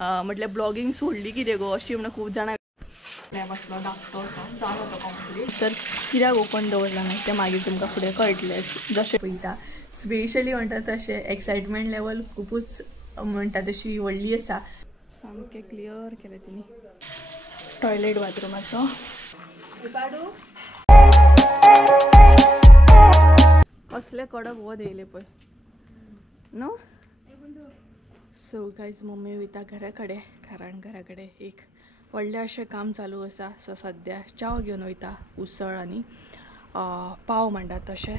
म्हटल्यार ब्लॉगिंग सोडली कितें गो अशी म्हणून खूब जाणां बसलो धाकटो जालो तो कंप्लीट तर कित्याक ओपन दवरला ना तें मागीर तुमकां फुडें कळटलें जशें पळयता स्पेशली म्हणटा तशें एक्सायटमेंट लेवल खूबच म्हणटा तशी व्हडली आसा सामकें क्लियर केलें तेणी टॉयलेट बाथरुमाचो कसले कडक वत येयले पळय नो सो गायज मम्मी वयता घरा कडेन कारण घरा कडेन एक व्हडलें अशें काम चालू आसा सो सद्या चाव घेवन वयता उसळ आनी पाव म्हणटात तशें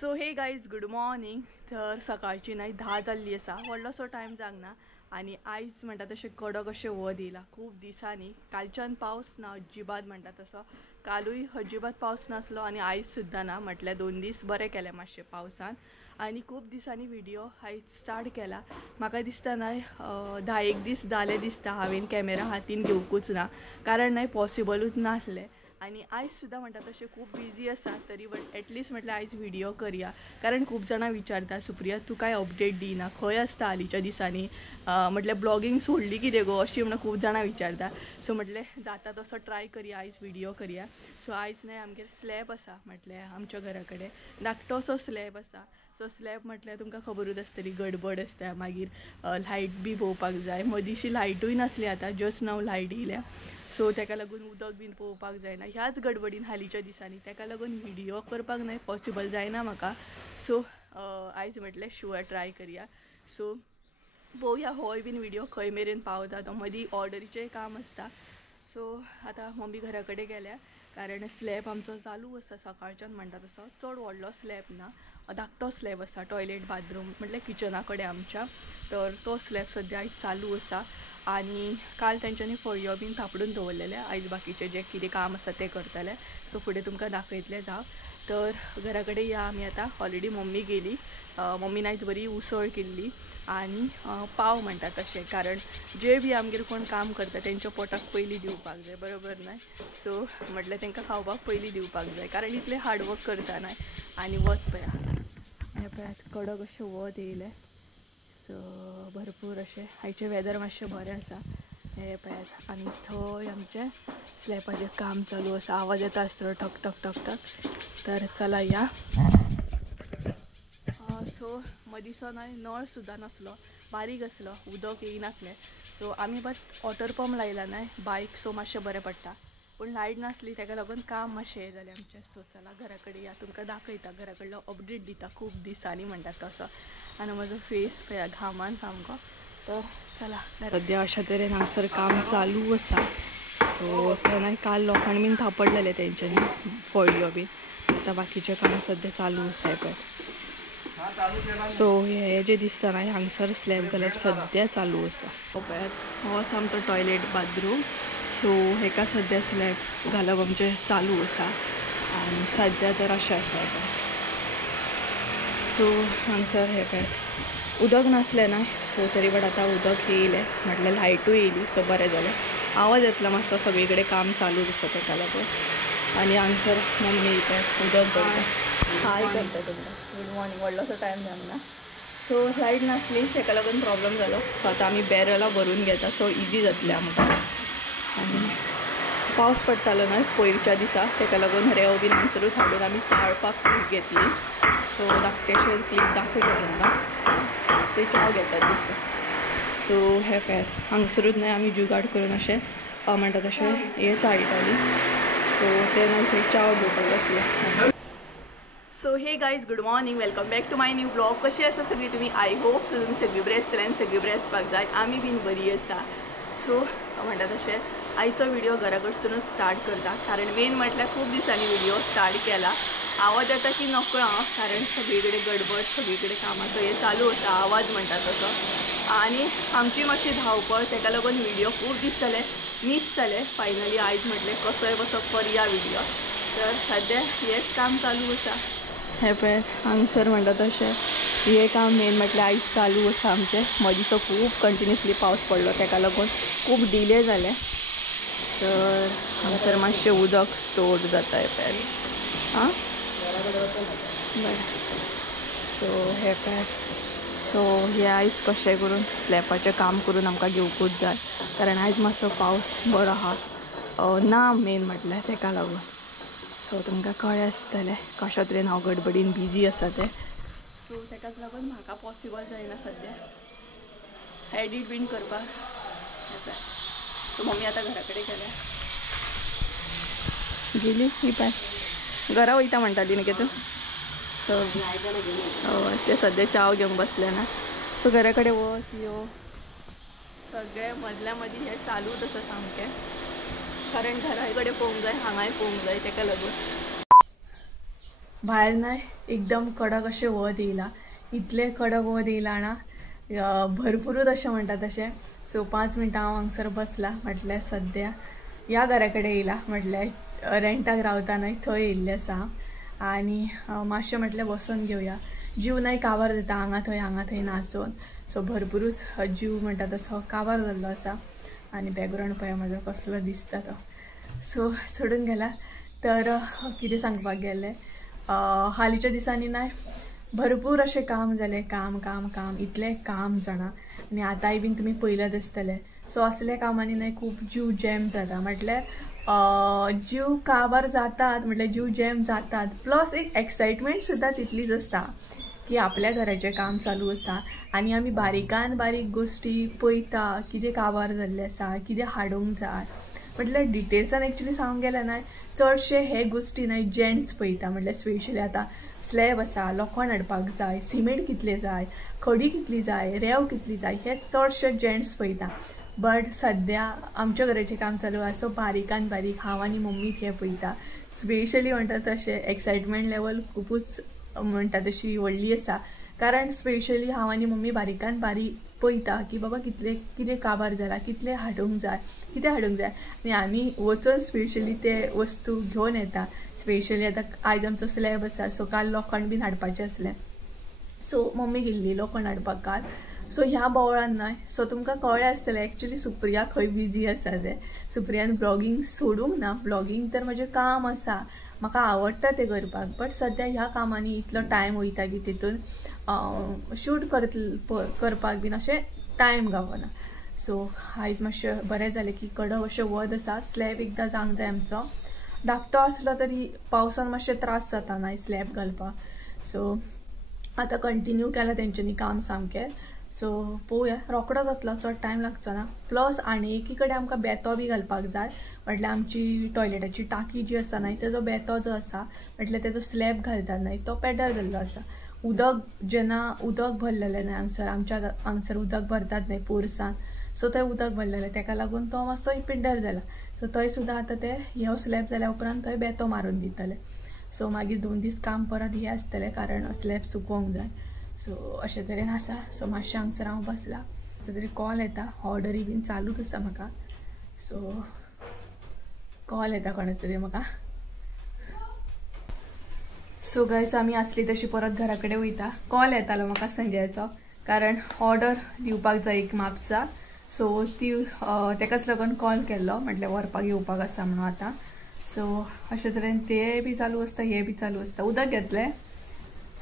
so hey guys good morning तर सकाळची न्हय 10 जाल्ली आसा व्हडलोसो टायम जागना आनी आयज म्हणटा तशें कडक अशें वत येयला खूब दिसांनी कालच्यान पावस ना अजिबात म्हणटा तसो कालूय अजिबात पावस नासलो आनी आयज सुद्दां ना म्हटल्यार 2 दीस बरें केले मातशें पावसान आनी खूब दिसांनी व्हिडिओ आयज स्टार्ट केला म्हाका दिसता न्हय 10-1 दीस जाले दिसता हांवें कॅमेरा हातीन घेवकूच ना कारण न्हय पॉसिबलूच नासलें आनी आयज सुद्दां म्हणटा तशें खूब बिजी आसा तरी बट एटलीस्ट म्हटल्यार आयज व्हिडिओ करया कारण खूब जाणां विचारता सुप्रिया तूं काय अपडेट दिना खंय आसता हालींच्या दिसांनी म्हटल्यार ब्लॉगिंग सोडली कितें गो अशी म्हणून खूब जाणां विचारता सो म्हटलें जाता तसो ट्राय करया आयज व्हिडिओ करया सो आयज न्हय आमगेर स्लॅब आसा म्हटल्यार आमच्या घरा कडेन धाकटोसो स्लॅब आसा सो स्लॅब म्हटल्यार तुमकां खबरूच आसतली गडबड आसता मागीर लायट बी पळोवपाक जाय मदींशी लायटूय नासली आतां जस्ट नाव लायट येयल्या सो ताका लागून उदक बीन पळोवपाक जायना ह्याच गडबडीन हालींच्या दिसांनी ताका लागून व्हिडिओ करपाक न्हय पॉसिबल जायना म्हाका सो आयज म्हटलें शुअर ट्राय करया सो पळोवया होय बीन व्हिडिओ खंय मेरेन पावता तो मदीं ऑर्डरीचें काम आसता सो आतां मम्मी घरा कडेन गेल्या कारण स्लॅब आमचो चालू आसा सकाळच्यान म्हणटा तसो चड व्हडलो स्लॅब ना धाकटो स्लॅब आसा टॉयलेट बाथरूम म्हटल्यार किचना कडेन आमच्या तर तो स्लॅब सद्या आयज चालू आसा आनी काल तेंच्यांनी फळयो बीन थापडून दवरलेले आयज बाकीचें जें कितें काम आसा तें करतले सो फुडें तुमकां दाखयतलें जावं तर घरा कडेन या आमी आतां ऑलरेडी मम्मी गेली मम्मीन आयज बरी उसळ केल्ली आनी पाव म्हणटा तशें कारण जे बी आमगेर कोण काम करता तेंच्या पोटाक पयलीं दिवपाक जाय बरोबर न्हय सो म्हटल्यार तांकां खावपाक पयलीं दिवपाक जाय कारण इतलें हार्डवर्क करता न्हय आनी वत पळया हें पळयात कडक अशें वत येयलें सो भरपूर अशें आयचें वेदर मातशें बरें आसा हे पळयात आनी थंय आमचें स्लॅबाचें काम चालू आसा आवाज येता आसतलो ठक ठक ठक ठक तर चला या सो मदींचो न्हय नळ सुद्दां नासलो बारीक आसलो उदक येयनासलें सो आमी बट वॉटर पंप लायला न्हय बायक सो मातशें बरें पडटा पूण लायट नासली ताका लागून काम मातशें हें जालें आमचें सो चला घरा कडेन या तुमकां दाखयता घरा कडलो अपडेट दिता खूब दिसांनी म्हणटात तसो आनी म्हजो फेस पळया घामान सामको तर चला सद्या अशा तरेन हांगसर काम चालू आसा सो तेन्ना काल लोकांनी बीन थापडलेले तेंच्यांनी फळयो बीन आतां बाकीचें काम सद्या चालू आसा पळय सो हे जे दिसता न्हय हांगसर स्लॅब घालप सद्या चालू आसा पळयात हो आसा आमचो टॉयलेट बाथरूम सो हेका सद्या स्लॅब घालप आमचें चालू आसा आनी सद्या तर अशें आसा सो हांगसर हे पळयात उदक नासलें न्हय सो तरी बट आतां उदक येयलें म्हटल्यार लायटूय येयली सो बरें जालें आवाज येतलो मातसो सगळे कडेन काम चालूच आसा ताका लागून आनी हांगसर मम्मी पळयात उदक करता हाय करता तुमकां गुड मॉर्निंग व्हडलोसो टायम जावना सो लायट नासली ताका लागून प्रॉब्लम जालो सो आतां आमी बॅरलां भरून घेता सो इजी जातलें आमकां आनी पावस पडटालो न्हय पयरच्या दिसा ताका लागून रेंव बीन हांगसरूच हाडून आमी चाळपाक क्लीप घेतली सो धाकटेशें क्लीप दाखयता तुमकां ते चाव घेतात दिसता सो हे पळयात हांगसरूच न्हय आमी जुगाड करून अशें म्हणटा तशें हें चाळटालीं सो ते न्हय थंय चाव घेवपाक बसले so hey guys good morning welcome back to my new blog कशी आसा सगळी तुमी आय होप सो तुमी सगळी बरी आसतली आनी सगळी बरी आसपाक जाय आमी बीन बरी आसा सो म्हणटा तशें आयचो व्हिडिओ घरा कडसूनच स्टार्ट करता कारण मेन म्हटल्यार खूब दिसांनी व्हिडिओ स्टार्ट केला आवाज येता की नकळो कारण सगळी कडेन गडबड सगळी कडेन कामाचो हे चालू आसा आवाज म्हणटा तसो आनी आमची मातशी धांवपळ ताका लागून व्हिडिओ खूब दीस जाले मिस जाले फायनली आयज म्हटलें कसोय बसो करया व्हिडिओ तर सद्या हेंच काम चालू आसा हे पळय हांगसर म्हणटा तशें हे काम मेन म्हटल्यार आयज चालू आसा आमचें मदींचो खूब कंटिन्युअसली पावस पडलो ताका लागून खूब डिले जालें तर हांगसर मातशें उदक स्टोर जाता हे पळय आं बरें सो हे पळय सो हे आयज कशें करून स्लॅबाचें काम करून आमकां घेवकूच जाय, कारण आयज मातसो पावस बरो आहा ना मेन म्हटल्यार तेका लागून. सो तुमकां कळ्ळें आसतलें कशा तरेन हांव गडबडीन बिजी आसा तें. सो तेकाच लागून म्हाका पॉसिबल जायना सद्या एडीट बीन करपाक. सो मम्मी आतां घरा कडेन गेली ही पाय घरा वयता म्हणटाली न्ही तूं. सो ते सद्या चाव घेवंक बसले ना. सो घरा कडेन वच यो सगळें मदल्या मदीं हें चालूच आसा सामकें, कारण घरा कडेन पळोवंक जाय हांगाय पळोवंक जाय तेका लागून. भायर न्हय एकदम कडक अशें वत येयला, इतलें कडक वत येयला ना भरपूरूच अशें म्हणटा तशें. सो 5 मिनटां हांव हांगसर बसला म्हटल्यार सद्या ह्या घरा कडेन येयला म्हटल्यार रेंटाक रावता न्हय थंय येयल्लें आसा आनी मातशें म्हटल्यार बसून घेवया. जीव न्हय काबार जाता हांगा थंय नाचोन. सो भरपूरूच जीव म्हणटा तसो काबार जाल्लो आसा आनी बॅकग्रावंड पळय म्हाजो कसलो दिसता तो. सो सोडून गेला तर कितें सांगपाक गेलें हालींच्या दिसांनी न्हय भरपूर अशें काम जालें, काम इतलें काम जाणा आनी आतांय बीन तुमी पळयल्यात आसतलें. सो असल्या कामांनी न्हय खूब जीव जॅम जाता म्हटल्यार जीव काबार जातात म्हटल्यार जीव जॅम जातात प्लस एक एक्सायटमेंट सुद्दां तितलीच आसता की आपल्या घराचें काम चालू आसा आनी आमी बारीकान बारीक गोश्टी पळयता कितें काबार जाल्लें आसा कितें हाडूंक जाय म्हटल्यार डिटेल्सान एक्चुली सांगूंक गेल्यार न्हय चडशे हे गोश्टी न्हय जेंट्स पळयता. म्हटल्यार स्पेशली आतां स्लॅब आसा लोखंड हाडपाक जाय, सिमेंट कितले जाय, खडी कितली जाय, रेंव कितली जाय हे चडशे जेंट्स पळयता. बट सद्या आमच्या घराचें काम चालू आसा सो बारीकान बारीक हांव आनी मम्मी हे पळयता. स्पेशली म्हणटा तशें एक्सायटमेंट लेवल खूबच म्हणटा तशी व्हडली आसा, कारण स्पेशली हांव आनी मम्मी बारीकान बारीक पळयता की बाबा कितें काबार जाला, कितलें हाडूंक जाय, कितें हाडूंक जाय आनी आमी वचून स्पेशली ते वस्तू घेवन येता. स्पेशली आतां आयज आमचो स्लॅब आसा सो काल लोखंड बीन हाडपाचें आसलें सो मम्मी गेल्ली लोखंड हाडपाक काल. सो ह्या बोवळान न्हय सो तुमकां कळ्ळें आसतलें एक्चुली सुप्रिया खंय बिजी आसा तें. सुप्रियान ब्लॉगींग सोडूंक ना, ब्लॉगींग तर म्हजें काम आसा, म्हाका आवडटा तें करपाक. बट सद्या ह्या कामांनी इतलो टायम वयता की तितून शूट करपाक बीन अशें टायम गावना. सो आयज मातशें बरें जालें की कडक अशें वत आसा. स्लॅब एकदां जावंक जाय आमचो, धाकटो आसलो तरी पावसान मातशें त्रास जाता न्हय स्लॅब घालपाक. सो आतां कंटिन्यू केलां तेंच्यांनी काम सामकें. सो पळोवया रोकडो जातलो चड टायम लागचो ना. प्लस आनी एकी कडेन आमकां बेतो बी घालपाक जाय म्हटल्यार आमची टॉयलेटाची टाकी जी आसा न्हय तेजो बेतो जो आसा म्हटल्यार तेजो स्लॅब घालतात न्हय तो पेड्यार जाल्लो आसा. जेन्ना उदक भरलेलें न्हय आमच्या हांगसर उदक भरतात न्हय पोरसान सो थंय उदक भरलेलें तेका लागून तो मातसो पिड्ड्यार जाला. सो थंय सुद्दां आतां ते ह्यो स्लॅब जाल्या उपरांत थंय बेतो मारून दितले. सो मागीर 2 दीस काम परत हे आसतलें कारण स्लॅब सुकोवंक जाय. सो अशे तरेन आसा. सो मातशें हांगसर हांव बसला तरी कॉल येता, ऑर्डरी बीन चालूच आसा म्हाका. सो कॉल येता कोणाचो तरी म्हाका. सो गायज आमी आसली तशी परत घरा कडेन वयता. कॉल येतालो म्हाका संजयाचो कारण ऑर्डर दिवपाक जाय एक म्हापसा. सो ती तेकाच लागून कॉल केल्लो म्हटल्यार व्हरपाक येवपाक आसा म्हणून आतां. सो अशे तरेन ते बी चालू आसता हे बी चालू आसता. उदक घेतलें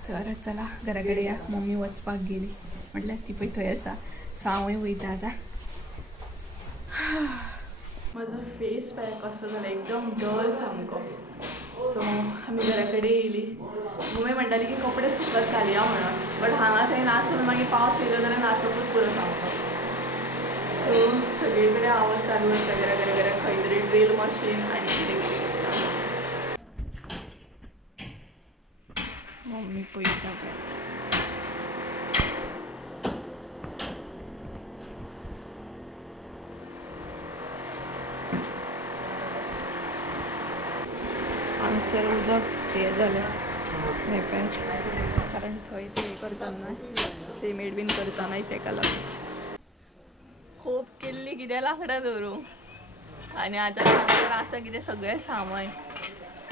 तर चला घरा कडेन या. मम्मी वचपाक गेली म्हटल्यार ती पळय थंय आसा. सो हांवूय वयता आतां. म्हजो फेस पळय कसो जाला एकदम डल सामको. सो आमी घरा कडेन येयली. मम्मी म्हणटाली की कपडे सुकत घालया म्हणून, बट हांगा थंय नाचून मागीर पावस येयलो जाल्यार नाचोकूच पुरो सामको. सो सगळे कडेन आवाज चालू आसा घरा खंय तरी ड्रील मशीन आनी कितें कितें मम्मी पळयता पळय. हांगसर उदक हे जालें नेप्याच कारण थंय ते हे करता न्हय सिमेंट बीन करता न्हय तेका लागून खूब केल्ली कितें लांकडां दवरूंक आनी आतां हांगसर आसा कितें सगळें सामान.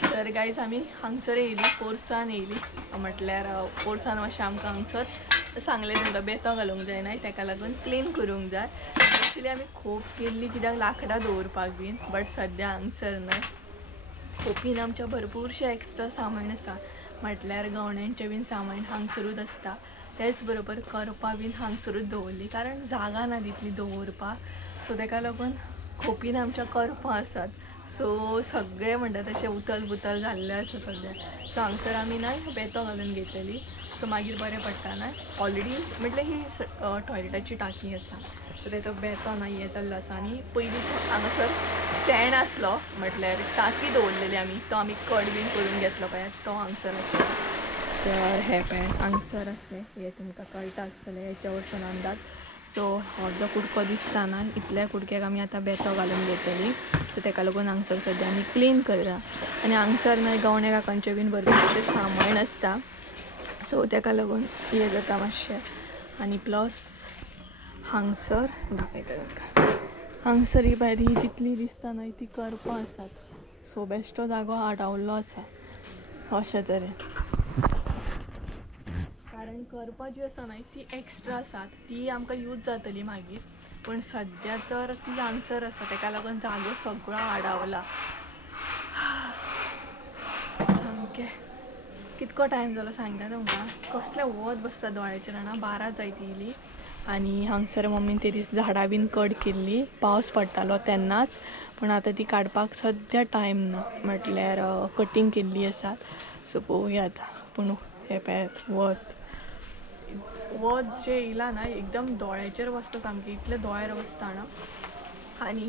तर गायज आमी हांगसर येयली पोरसान येयली म्हटल्यार पोरसान मातशें आमकां हांगसर सांगलें तुमकां बेतो घालूंक जाय न्हय तेका लागून क्लीन करूंक जाय. एक्चुली आमी खूब केल्ली कित्याक लांकडां दवरपाक बीन, बट सद्या हांगसर न्हय खोपीन आमच्या भरपूरशें एक्स्ट्रा सामान आसा म्हटल्यार गवण्यांचें बीन सामान हांगसरूच आसता. तेच बरोबर करपा बीन हांगसरूच दवरली कारण जागा ना तितली दवरपाक. सो ताका लागून खोपीन आमच्या करपां आसात. सो सगळे म्हणटा तशें उथल बुथल जाल्ले आसा सद्या. सो हांगसर आमी ना बेतो घालून घेतलेली. सो मागीर बरें पडटा ना. ऑलरेडी म्हटल्यार ही टॉयलेटाची टाकी आसा. सो तेचो बेतो ना हे जाल्लो आसा. आनी पयलीं हांगासर स्टँड आसलो म्हटल्यार टाकी दवरलेली आमी. तो आमी कट बीन करून घेतलो पळय तो हांगसर आसलो. तर हे पळय हांगसर आसले हे तुमकां कळटा आसतलें हेच्या वरसून अंदाज. सो हो जो कुडको दिसता ना इतल्या कुडक्याक आमी आतां बेतो घालून घेतली. सो ताका लागून हांगसर सद्या आमी क्लीन करता. आनी हांगसर न्हय गवणे काकांचे बीन भरपूर अशें सामान आसता. सो ताका लागून हें जाता मातशें. आनी प्लस हांगसर दाखयता तुमकां. हांगसर ही भायर ही जितली दिसता न्हय ती करपां आसात. सो बेश्टो जागो आडावल्लो आसा अशे तरेन. कारण करपां जी आसा न्हय ती एक्स्ट्रा आसात. ती आमकां यूज जातली मागीर. पण सद्या तर ती हांगसर आसा ताका लागून जागो सगळो आडावला. सामकें कितको टायम जालो सांगता तुमकां. कसलें वत बसता दोळ्याचेर जाणा. 12 जायत येयली. आनी हांगसर मम्मीन ते दीस झाडां बीन कट केल्ली. पावस पडटालो तेन्नाच. पण आतां ती काडपाक सद्या टायम ना म्हटल्यार कटींग केल्ली आसात. सो पळोवया आतां. पूण हे पळयात वत जे येयला ना एकदम दोळ्याचेर बसता सामकें. इतले दोळ्यार बसता ना. आनी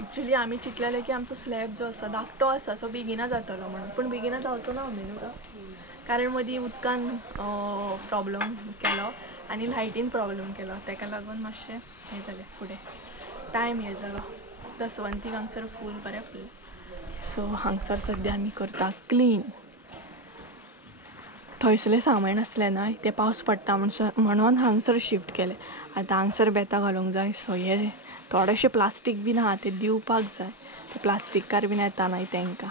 एक्चुली आमी चिंतलेलें की आमचो स्लॅब जो आसा धाकटो आसा सो बेगिना जातलो म्हणून. पूण बेगिना जावचो ना न्हू तो. कारण मदीं उदकान प्रॉब्लम केलो आनी लायटीन प्रॉब्लम केलो. ताका लागून मातशें हें जालें फुडें टायम हें जालो. दसवंतीक हांगसर फूल बरें फूल. सो हांगसर सद्या आमी करता क्लीन. थंयसलें सामान आसलें ना तें पावस पडटा म्हणून हांगसर शिफ्ट केलें. आतां हांगसर बेतां घालूंक जाय. सो हे थोडेशें प्लास्टीक बीन आहा तें दिवपाक जाय. ते प्लास्टिकार बीन येता न्हय तांकां.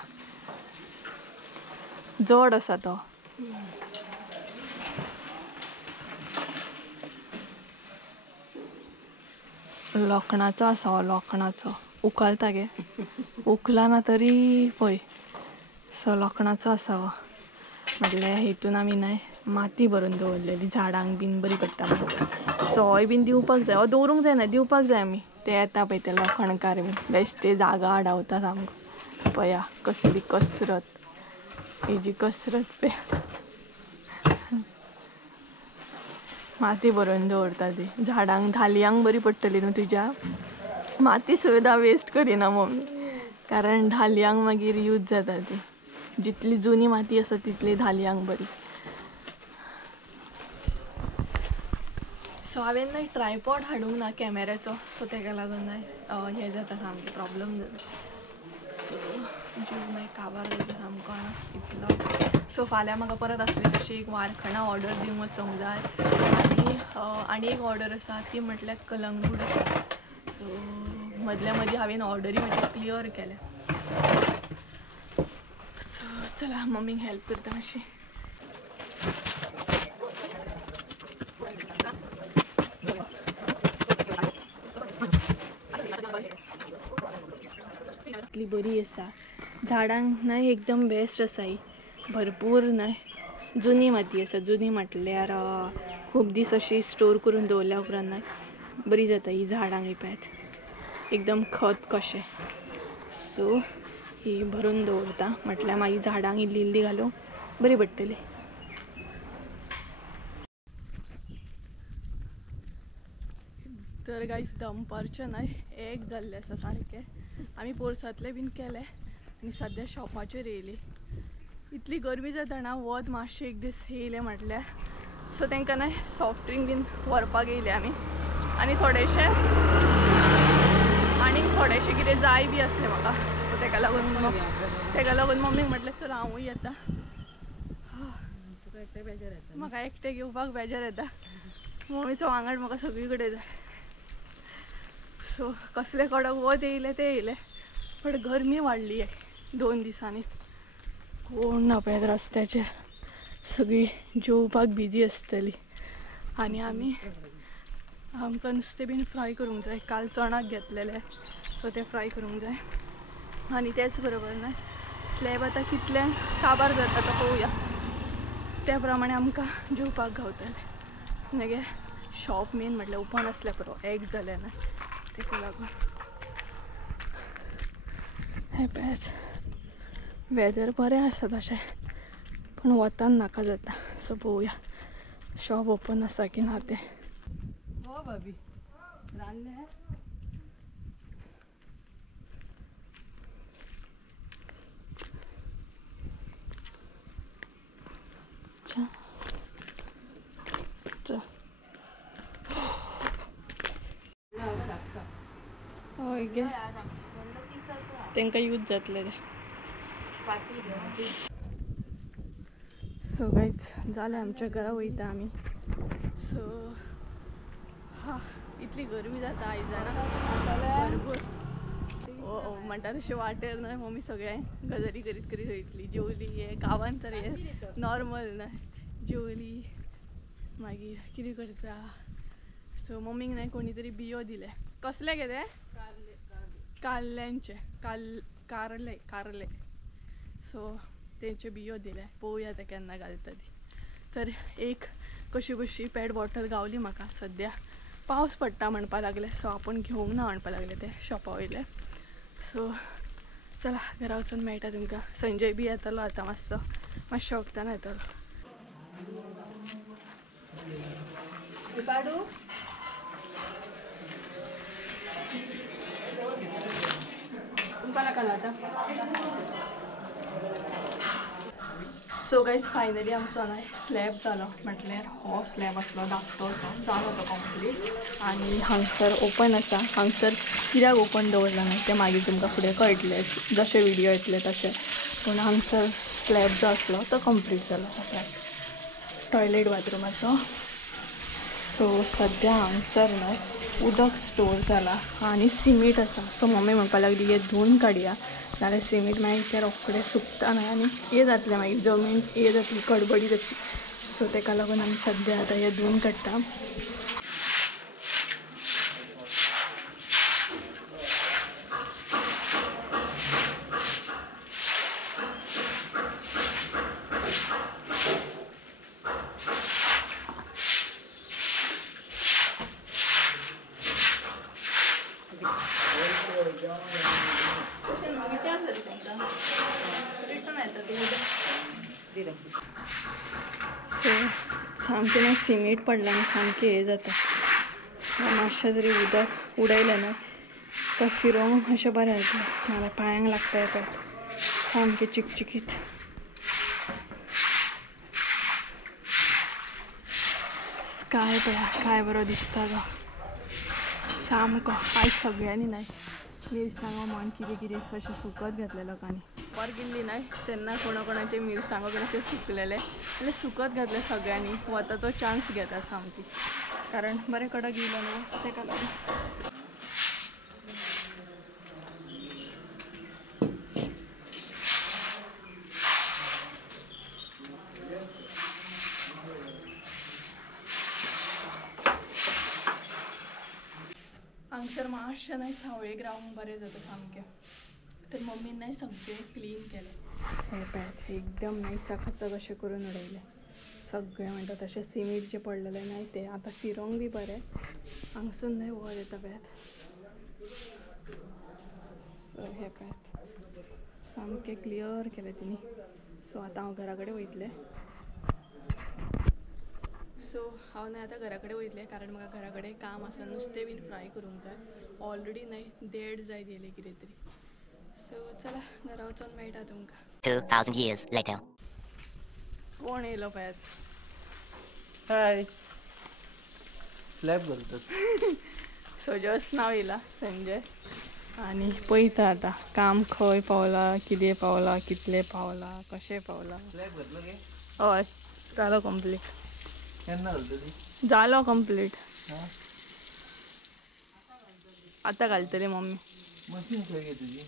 जड आसा तो. लोखणाचो आसा हो लोखणाचो. उखलता गे उखला ना तरी पळय. सो लोखणाचो आसा हो. म्हटल्यार हेतून आमी न्हय माती भरून दवरलेली झाडांक बीन बरी पडटा म्हणून. सो होय बीन दिवपाक जाय. हो दवरूंक जायना दिवपाक जाय आमी. ते येता पळय ते लोखणकार बीन बेश्टे जागा आडावता सामको. पळया कसली कसरत. हेजी कसरत पळय. माती भरून दवरता ती झाडांक धालयांक बरी पडटली न्हू तुज्या. माती सुद्दां वेस्ट करिना मम्मी. कारण धालयांक मागीर यूज जाता ती. जितली जुनी माती आसा तितली धालयांक बरी. सो हांवें न्हय ट्रायपॉड हाडूंक ना कॅमेऱ्याचो. सो ताका लागून न्हय हें जाता सामकें प्रॉब्लम जाता. सो जीव मागीर काबार जाता सामको इतलो. सो फाल्यां म्हाका परत आसली तशी एक वारखणा ऑर्डर दिवंक वचूंक जाय. आनी एक ऑर्डर आसा ती म्हटल्यार कलंगूट आसा. सो मदल्या मदीं हांवें ऑर्डरी म्हजे क्लियर केल्या. सो चला मम्मीक हेल्प करता मातशी. इतली बरी आसा. झाडांक न्हय एकदम बेस्ट आसा ही. भरपूर न्हय जुनी माती आसा. जुनी म्हटल्यार खूब दीस अशी स्टोर करून दवरल्या उपरांत न्हय बरी जाता ही झाडांक. ही पळयात एकदम खत कशें. सो ही भरून दवरता म्हटल्यार मागीर झाडांक इल्ली इल्ली घालूंक बरी पडटली. तर गायज दनपारचें न्हय 1 जाल्लें आसा सारकें. आमी पोरसांतलें बीन केलें आनी सद्या शॉपाचेर येयली. इतली गरमी जाता ना वत मातशें एक दीस येयलें म्हटल्यार. सो तांकां न्हय सॉफ्ट ड्रिंक बीन व्हरपाक येयले आमी. आनी थोडेशें कितें जाय बी आसलें म्हाका. सो ताका लागून मम्मीक म्हटलें चल हांवूय येता. म्हाका एकटें घेवपाक बेजार येता. मम्मीचो वांगड म्हाका सगळी कडेन जाय. सो कसलें कडक वत येयलें तें येयलें. बट गरमी वाडली 2 दिसांनी. कोण ना पळयत रस्त्याचेर. सगळीं जेवपाक बिजी आसतली. आनी आमकां नुस्तें बीन फ्राय करूंक जाय. काल चणाक घेतलेले सो ते फ्राय करूंक जाय. आनी तेच बरोबर न्हय स्लॅब आतां कितल्यांक काबार जाता तो पळोवया. त्या प्रमाणे आमकां जेवपाक गावतलें. मागे शॉप मेन म्हटल्यार ओपन आसल्या पुरो एक जालें ना तेका लागून हे पळयात वेदर बरें आसा तशें पण वतान नाका जाता सो पळोवया शॉप ओपन आसा की ना तें हो भाभी रांदलें हय गे तांकां यूज जातले ते सो गायज जालें आमच्या घरा वयता आमी सो हा इतली गरमी जाता आयज जाणा भरपूर म्हणटा तशें वाटेर न्हय मम्मी सगळें गजाली करीत करीत वयतली जेवली हे गांवांत तर हे नॉर्मल न्हय जेवली मागीर कितें करता सो मम्मीक न्हय कोणी तरी बियो दिले कसले गे ते कारल्यांचे कारले सो तेंचे बियो दिले पळोवया ते केन्ना घालता ती तर एक कशी बशी पेट बॉटल गावली म्हाका सद्या पावस पडटा म्हणपा लागले सो आपण घेवंक ना म्हणपा लागले ते शॉपा वयले सो चला घरा वचून मेळटा तुमकां संजय बी येतलो आतां मातसो वक्तान येतलो पाडू तुमकां नाका न्हू आतां सो गायज फायनली आमचो न्हय स्लॅब जालो म्हटल्यार हो स्लॅब आसलो धाकटो जालो तो कंप्लीट आनी हांगसर ओपन आसा हांगसर कित्याक ओपन दवरला न्हय तें मागीर तुमकां फुडें कळटलें जशे व्हिडियो येतले तशे पूण हांगसर स्लॅब जो आसलो तो कंप्लीट जालो टॉयलेट बाथरुमाचो सो सद्या हांगसर न्हय उदक स्टोर जाला आनी सिमीट आसा सो मम्मी म्हणपा लागली हे धुवन काडया नाल्यार सिमीट मागीर ते रोखडें सुकता न्हय आनी हे जातलें मागीर जमीन हे जातली कडबडी जातली सो तेका लागून आमी सद्या आतां हे धुवन काडटा सो सामकें ना सिमीट पडला आनी सामकें हें जाता मातशें जरी उदक उडयलें न्हय तो फिरोंक अशें बरें जातलें नाल्यार पांयांक लागता येता सामकें चिकचिकीत स्काय पळया काय बरो दिसता तो सामको आयज सगळ्यांनी न्हय मिरसांगो म्हण कितें कितें अशें सुकत घातलें लोकांनी वर गेल्ली न्हय तेन्ना कोणाचे मिरसांगो बीन अशें सुकलेले म्हणजे सुकत घातले सगळ्यांनी वताचो चान्स घेतात सामकी कारण बरें कडक येयलो न्हू तेका लागून हांगसर मातशें न्हय सावळेक रावंक बरें जाता सामकें तर मम्मीन न्हय सगळें क्लीन केलें हे पळयात एकदम न्हय चकाचक अशें करून उडयलें सगळें म्हणटा तशें सिमीट जें पडलेलें न्हय तें आतां फिरोंक बी बरें हांगसून न्हय वयर येता पळयात सो हे पळयात सामकें क्लियर केलें तेणी सो आतां हांव घरा कडेन वयतलें सो हांव न्हय आतां घरा कडेन वयतलें कारण म्हाका घरा कडेन काम आसा नुस्तें बीन फ्राय करूंक जाय ऑलरेडी न्हय 1:30 जायत येयले कितें तरी सो चला घरा वचून मेळटा तुमकां 2000 years later कोण येयलो पळयात हाय स्लॅब घालतात सो जस्ट नाव येयला संजय आनी पळयता आतां काम खंय पावला कितें पावला कितले पावला कशें पावला स्लॅब घातलो गे हय जालो कंप्लीट केन्ना घालता ती जालो कंप्लीट हां आतां घालतली मम्मी मशीन खंय गे तुजी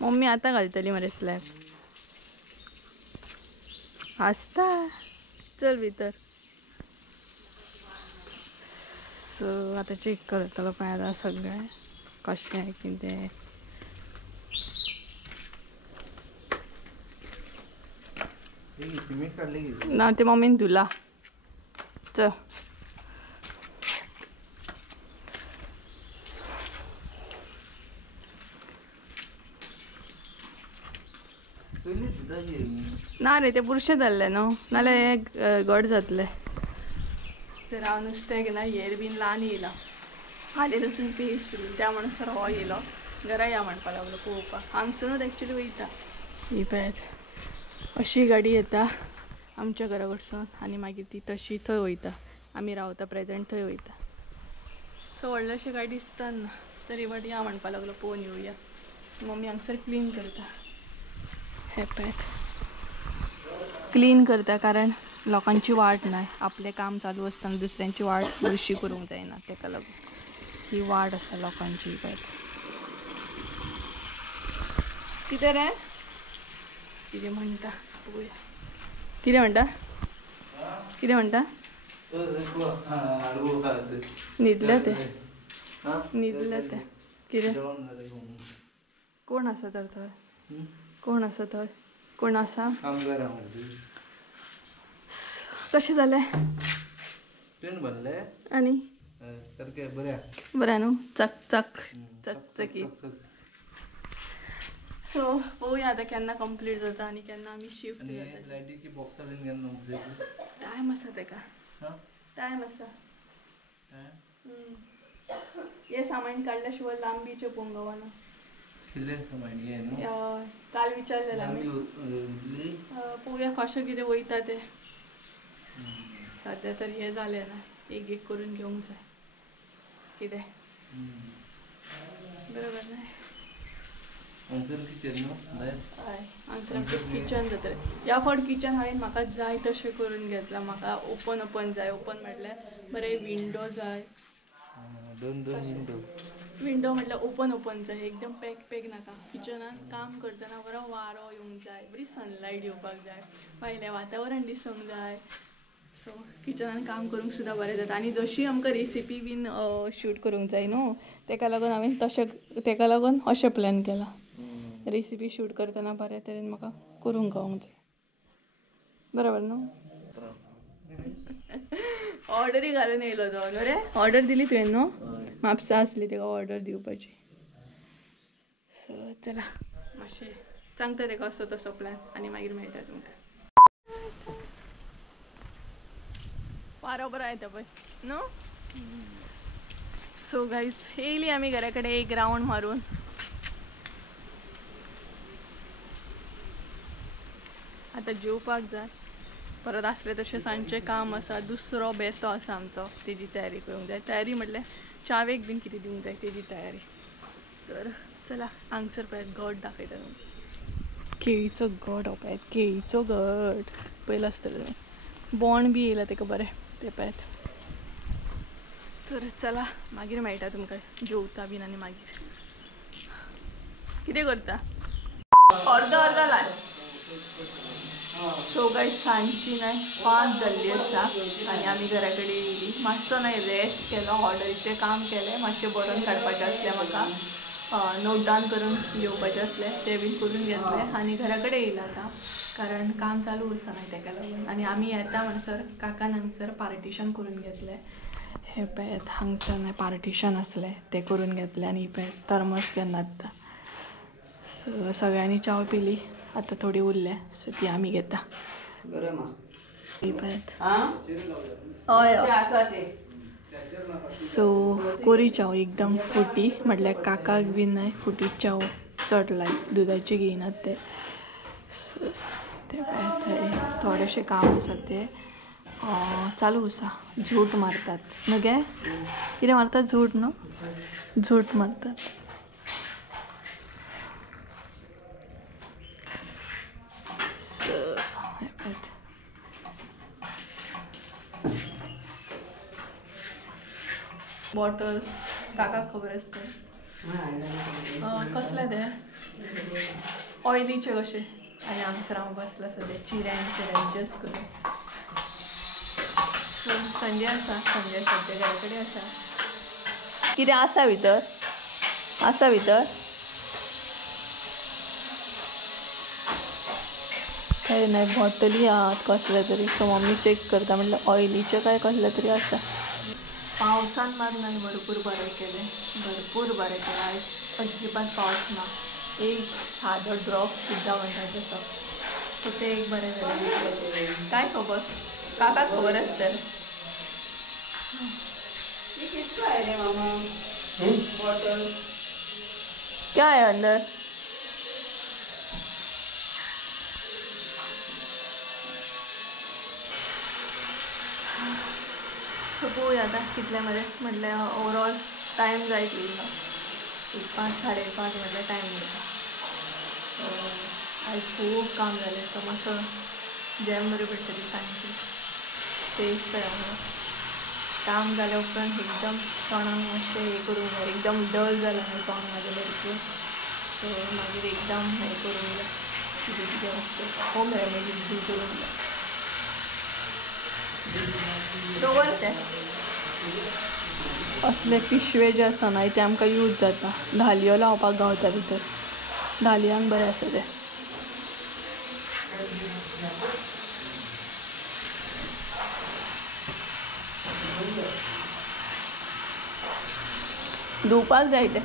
मम्मी आतां घालतली मरे स्लॅब आसता चल भितर सो आतां चेक करतलो पळय सगळें कशें कितें सिमेंट काढले की ना ते मम्मीन तुला चल पहिले दुधाची ना रे ते पुरुषे जाल्ले न्हू नाल्यार गड जातले जर हांव नुस्तें ना हेर बीन ल्हान येयला आले लसूण पेस्ट बीन त्या म्हणसर हो येयलो घरा या म्हणपा लागलो पळोवपाक हांगसूनच एक्चुली वयता ही पळय अशी गाडी येता आमच्या घरा कडसून आनी मागीर ती तशी थंय वयता आमी रावता प्रेजेंट थंय वयता सो व्हडलेशें काय दिसता ना तरी बट या म्हणपा लागलो पळोवन येवया मम्मी हांगसर क्लीन करता हे पळय क्लीन करता कारण लोकांची वाट नाही आपले काम चालू असताना दुसऱ्यांची वाट बुरशी करूंक जायना तेका लागून ही वाट आसा लोकांची पळय कितें रे कितें म्हणटा पळोवया कितें म्हणटा कितें म्हणटा न्हिदले ते न्हिदले ते कितें कोण आसा तर थंय कोण आसा थंय कोण आसा कशें जालें ट्रेन भरले आनी सारके बऱ्या बरें न्हू चकचकी सो पळोवया आतां केन्ना कंप्लीट जाता आनी केन्ना आमी शिफ्ट जाता लायटीची बॉक्सां बीन केन्ना टायम आसा तेका टायम आसा हे सामान काडल्या शिवाय लांबीचे पळोवंक गावना काल विचारलेलें आमी पळोवया कशें कितें वयता तें सद्या तर हें जालें ना एक एक करून घेवंक जाय कितें बरोबर ना हांगसर किचन जातलें ह्या फावट किचन हांवें म्हाका जाय तशें करून घेतलां म्हाका ओपन जाय ओपन म्हटल्यार बरे विंडो जाय विंडो म्हटल्यार ओपन जाय एकदम पॅक नाका किचनान काम करतना बरो वारो येवंक जाय बरी सनलायट येवपाक जाय भायलें वातावरण दिसूंक जाय सो किचनान काम करूंक सुद्दां बरें जाता आनी जशी आमकां रेसिपी बीन शूट करूंक जाय न्हू तेका लागून हांवें तेका लागून अशें प्लॅन केला रेसिपी शूट करतना बऱ्या तरेन म्हाका करूंक गावंक जाय बरोबर न्हू ऑर्डरी घालून येयलो तो न्हू रे ऑर्डर दिली तुवें न्हू म्हापसा आसली तेका ऑर्डर दिवपाची सो चला मातशें सांगता तेका असो तसो प्लॅन आनी मागीर मेळटा तुमकां वारो बरो येता पळय न्हू सो गायज येयली आमी घरा कडेन एक रावंड मारून आतां जेवपाक जाय परत आसलें तशें सांजचें काम आसा दुसरो बेतो आसा आमचो तेजी तयारी करूंक जाय तयारी म्हटल्यार चावेक बीन कितें दिवंक जाय तेजी तयारी तर चला हांगसर पळय गड दाखयता तुमकां केळीचो गड हो पळयात केळीचो गड पयलो आसतलो तुमी बोंड बी येयला तेका बरें ते पळयात तर चला मागीर मेळटा तुमकां जेवता बीन आनी मागीर कितें करता अर्धा लाय सो गाय सांजची नाही 5 जाल्ली आसा आनी आमी घरा कडेन येयली मातसो नाही रेस्ट केलो ऑर्डरीचें काम केलें मातशें बरोवन काडपाचें आसलें म्हाका नोट डावन करून घेवपाचें आसलें तें बीन करून घेतलें आनी घरा कडेन येयलां आतां कारण काम चालू आसा न्हय तेका लागून आनी आमी येता म्हणसर काकान हांगसर पार्टिशन करून घेतलें हे पळयात हांगसर न्हय पार्टिशन आसलें तें करून घेतलें आनी पळयात थर्मस घेवन नासता सो सगळ्यांनी चाव पिली आतां थोडी उरल्या सो ती आमी घेता हय सो कोरी चाव एकदम फुटी म्हटल्यार काकाक बीन न्हय फुटी चाव चड लायक दुदाची घेयनात ते पळयात थोडेशें काम आसा ते चालू आसा झूट मारतात न्हू गे कितें मारतात झूट न्हू झूट मारतात बॉटल्स काकाक खबर आसता कसले ते ऑयलीचे कशे आनी हांगसर हांव बसला सद्या चिऱ्यांचे एडजस्ट करून संडे आसा संडे सद्या घरा कडेन आसा कितें आसा भितर हे नाही बॉटली आहात कसल्या तरी. सो मम्मी चेक करता म्हटलं ऑइलीचे काय कसल्या तरी असा. पावसान मार नाही भरपूर बरें केले, भरपूर बरें केलं. आज अजिबात पावस ना, एक साधं ड्रॉप सुद्धा म्हणतात तसं. सो ते एक बरं झालं. काय खबर काका खबर असतं बॉटल क्या है अंदर. पोया आता कितल्यामध्ये म्हटलं ओवरऑल टाईम जायत येईल 5-5:30 म्हटलं टाईम येतो. आज खूप काम झाले. तर मस्त जॅम बरे भेटते सांगते तेच त्यामुळं काम झाल्या उपरांत एकदम तोंडाक अशें हे करून जाय, एकदम डल जाला न्हय तोंड म्हाजें भरपूर. सो मागीर एकदम हे करून जाय कितें कितें वस्तू होम रेमेडीज बी करून जाय. दवर ते असले पिशवे जे आसा न्हय ते आमकां यूज जाता. धालयो लावपाक गावता भितर, धालयांक बरें आसा ते. धुवपाक जाय ते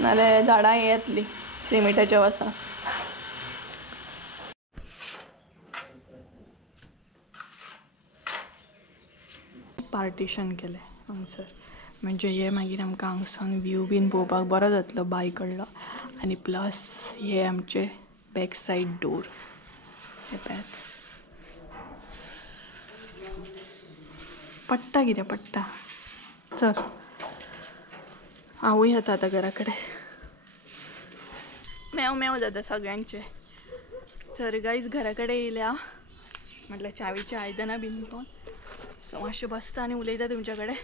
नाल्यार झाडां येतली सिमेंटाच्या वासा. पार्टिशन केलें हांगसर म्हणजे हे मागीर आमकां हांगसान व्यू बीन पळोवपाक बरो जातलो बाय कडलो. आनी प्लस हे आमचे बॅक सायड डोर हे पळयात. पडटा कितें पडटा. चल हांवूय येता आतां घरा कडेन. मेव मेव जाता सगळ्यांचे. तर गाईज घरा कडेन येयल्या म्हटल्यार चावेची आयदनां बीन घेवन. सो मातशें बसता आनी उलयता तुमचे कडेन.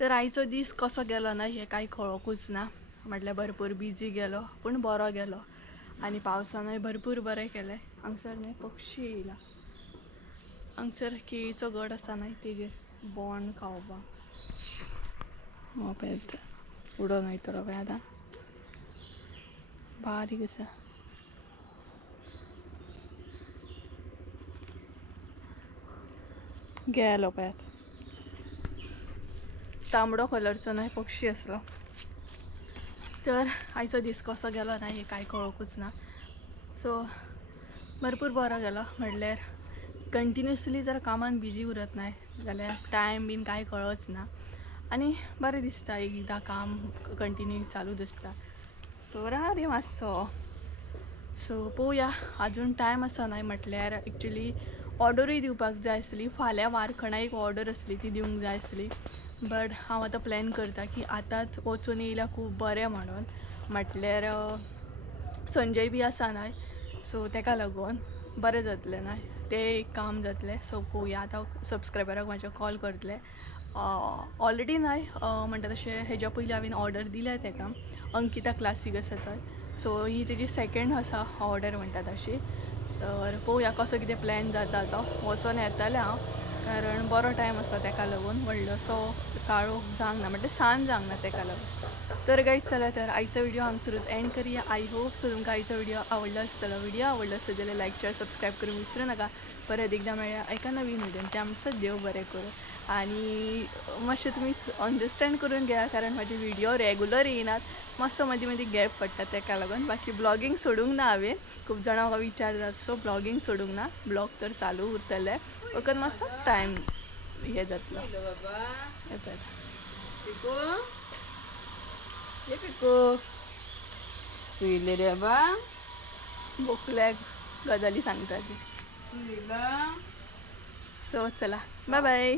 तर आयचो दीस कसो गेलो ना हें कांय कळोकूच ना. म्हटल्यार भरपूर बिजी गेलो पूण बरो गेलो. आनी पावसानूय भरपूर बरें केलें. हांगसर न्हय पक्षी येयला. हांगसर केळीचो घड आसा न्हय तेजेर बोंड खावपाक. हो पळय उडोन वयतलो पळय आतां बारीक आसा. गेलो पळयात. तांबडो कलरचो न्हय पक्षी आसलो. तर आयचो दीस कसो गेलो ना हें कांय कळोकूच ना. सो भरपूर बरो गेलो. म्हटल्यार कंटिन्युअसली जर कामान बिजी उरत नाय जाल्यार टायम बीन कांय कळच ना आनी बरें दिसता एकदां काम कंटिन्यू चालू दिसता. सो राव मातसो. सो पळोवया आजून टायम आसा न्हय. म्हटल्यार एक्चुली ऑर्डरूय दिवपाक जाय आसली. फाल्यां वारखणा एक ऑर्डर आसली ती दिवंक जाय आसली. बट हांव आतां प्लॅन करता की आतांच वचून येयल्यार खूब बरें म्हणून. म्हटल्यार संजय बी आसा न्हय सो तेका लागून बरें जातलें न्हय तें एक काम जातलें. सो पळोवया आतां सबस्क्रायबराक म्हाज्या कॉल करतलें. ऑलरेडी न्हय म्हणटा तशें हेज्या पयलीं हांवें ऑर्डर दिल्या तेका अंकिता क्लासीक आसा थंय. सो ही तेजी सेकेंड आसा ऑर्डर म्हणटा तशी. तर पळोवया कसो कितें प्लॅन जाता तो. वचोन येतालें हांव कारण बरो टायम आसा तेका लागून. व्हडलोसो काळोख जावंक ना म्हटल्यार सांज जावंक ना तेका लागून. तर गायज चला तर आयचो व्हिडिओ हांगसरूच एंड करूया. आय होप सो तुमकां आयचो व्हिडिओ आवडलो आसतलो. व्हिडिओ आवडलो आसत जाल्यार लायक शेअर सबस्क्रायब करूंक विसरूं नाका. परत एकदां मेळया एका नवीन व्हिडिओन. ते आमचो देव बरें करूं. आनी मातशें तुमी अंडरस्टँड करून घेया कारण म्हाजे व्हिडिओ रेगुलर येयनात. मातसो मदीं मदीं गॅप पडटा तेका लागून. बाकी ब्लॉगींग सोडूंक ना हांवें. खूब जाणां म्हाका विचारतात सो ब्लॉगींग सोडूंक ना. ब्लॉग तर चालू उरतले फकत मातसो टायम हे जातलो. हे पळय पिले रे बा बोकल्याक गजाली सांगता ती. सो चला बाय बाय.